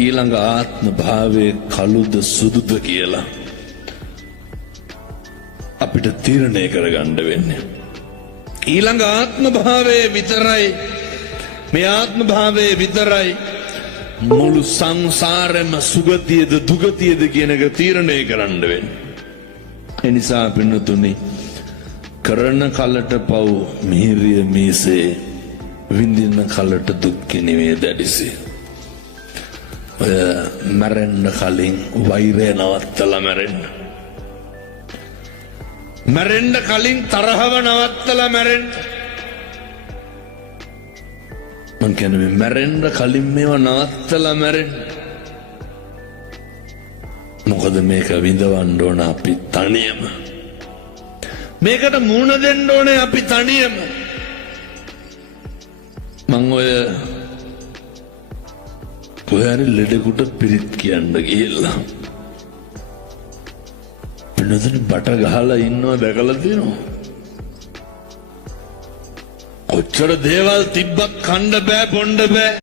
ඊළඟ ආත්ම භාවයේ කළුද සුදුද කියලා අපිට තීරණය කරගන්න වෙන්නේ. ඊළඟ ආත්ම භාවයේ විතරයි මේ ආත්ම භාවයේ විතරයි මුළු සංසාරෙම සුගතියද දුගතියද කියන එක තීරණය කරන්න වෙන්නේ. ඒ නිසා පින්නතුනි කරන කලට පව් මිහිරිය මීසේ විඳින කලට දුක් නෙමෙයි දැඩිසේ. ඔය මැරෙන්න කලින් වෛරය නවත්තලා මැරෙන්න. මැරෙන්න කලින් තරහව නවත්තලා මැරෙන්න. මං කියන්නේ මැරෙන්න කලින් මේවා නවත්තලා මැරෙන්න. මොකද මේක විඳවන්න ඕන අපි තනියම. මේකට මුණ දෙන්න ඕනේ අපි තනියම. මං ඔය කොහරි ලෙඩෙකුට පිරිත් කියන්න ගිහිල්ලා පින්නතුනි බට ගහලා ඉන්නව දැකලා තියෙනවා. කොච්චර දේවල් තිබ්බත් කන්න බෑ බොන්න බෑ.